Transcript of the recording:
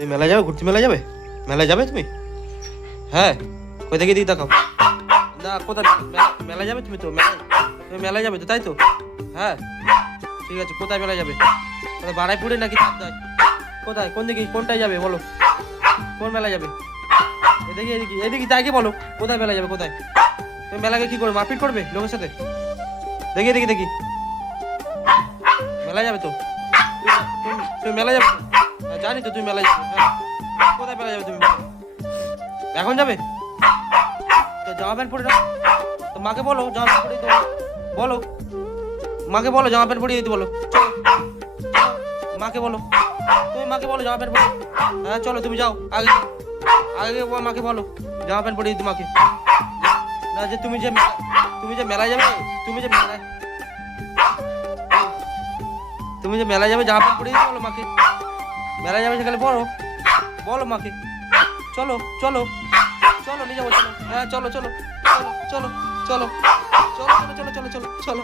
তুমি মেলায় যাবে, ঘুরতে মেলায় যাবে? মেলায় যাবে তুমি? হ্যাঁ, কই দেখি দিকে তাকাও। না কোথায় মেলায় যাবে তুমি? তো তুমি মেলায় যাবে তো, তাই তো? হ্যাঁ ঠিক আছে, কোথায় মেলায় যাবে? কোথায় বারাইপুরে নাকি চাকদায়? কোথায়, কোন দিকে, কোনটায় যাবে বলো? কোন মেলায় যাবে? এদিকে এদিকে এদিকে তাইকে বলো, কোথায় মেলায় যাবে? কোথায়? তুমি মেলাকে কি করবে, মারপিট করবে লোকের সাথে? দেখি এদিকে দেখি, মেলায় যাবে তো? তুমি মেলায় যাবে? হ্যাঁ, জানি তো তুমি মেলায় যাবে। হ্যাঁ, কোথায় মেলায় যাবে তুমি? এখন যাবে তো জামা প্যান্ট পরে নাও। তো মাকে বলো জামা প্যান্ট পরে দিতে বলো। মাকে বলো জামা প্যান্ট পরিয়ে দিতে বলো। চলো মাকে বলো, তুমি মাকে বলো জামা প্যান্ট পরে। হ্যাঁ চলো তুমি যাও, আগে আগে মাকে বলো জামা প্যান্ট পরিয়ে দিতে মাকে। না যে তুমি যে মেলায় যাবে, তুমি যে মেলায় যাবে জামা প্যান্ট পরিয়ে দিতে বলো মাকে। মেলায় যাবে সেখানে বলো মাকে। চলো চলো চলো নিয়ে যাবো, চলো। হ্যাঁ চলো চলো চলো চলো চলো চলো চলো চলো চলো চলো চলো।